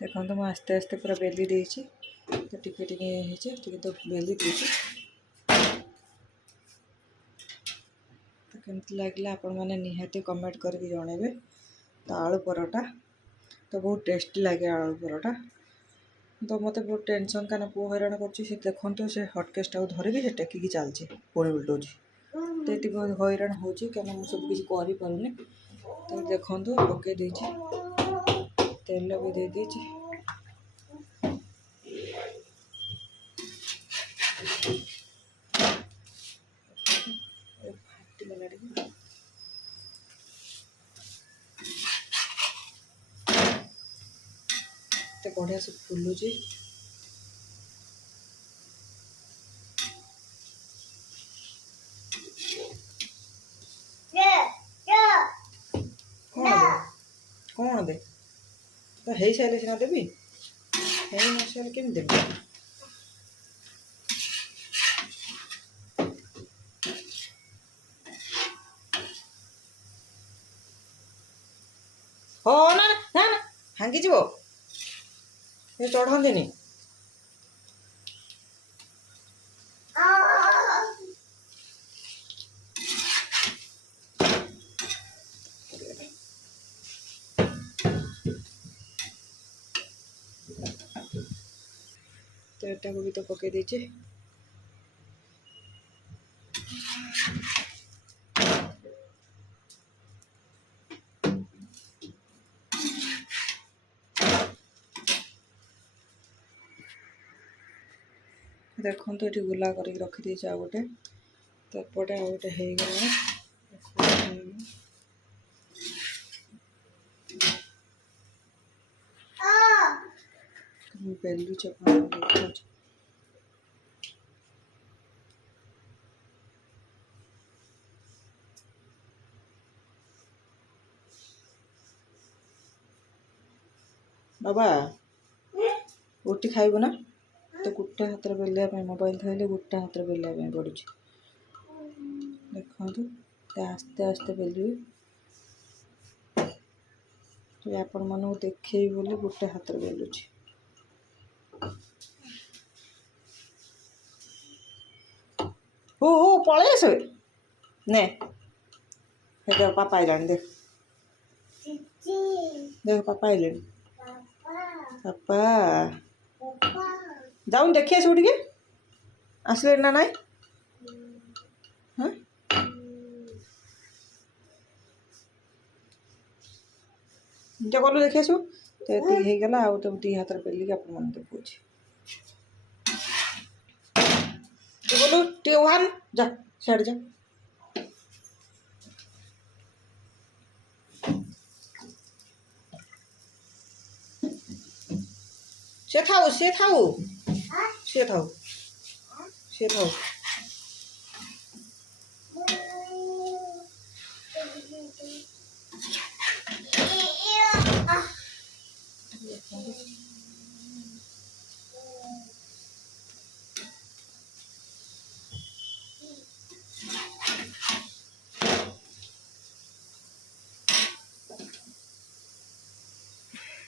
देखो तो मुझे आस्ते आस्ते पूरा बेली देती तो टिके टिके तो बेली देती तो केमती लगे आपण मैंने निहाती कमेंट करके जनइबे। तो आलू परोटा तो बहुत टेस्टी लगे आलू परोटा। तो मत बहुत टेंशन क्या पुओ हैरान कर देखो से हटकेसटा धरिकी से टेकिकी चलची पुणी उल्टाऊँ तो ये बहुत हैरान हो क्या मुझे सब किसी करपारूनी। तो देखो पकई दे तेल भी दे दीची फाटीगला टे बढ़िया से फुलुची। कौन दे तो है सारे सीना देवी है न केमी देवी हो ना ना ना भांगी जीव ये चढ़ानी तो एटा को भी तो पकई देचे। देखो तो ये गुला कर रखी आ गोटे तो एपटे आ गोटे हो गला बेलू देखा बाबा रोटी खाइब ना तो गोटे हाथ बेलिया मोबाइल धरले गोटे हाथ बेलिया पड़ू देखो आस्ते आस्ते बेलिए तो आपण मन देखे बोली गोटे हाथ बेलुची। हो हो पलि आस ने देख पापा आइलानी देख देख पापा आइलानी पापा जाऊन देखी आस टे आसले ना नाई हाँ जो गलु देखी आसु तो ये होगला आउ तो दी हाथ बेलिक आप देखा बोलू टे ओहान जा साइड जा से थाऊ से थाऊ से थाऊ से थाऊ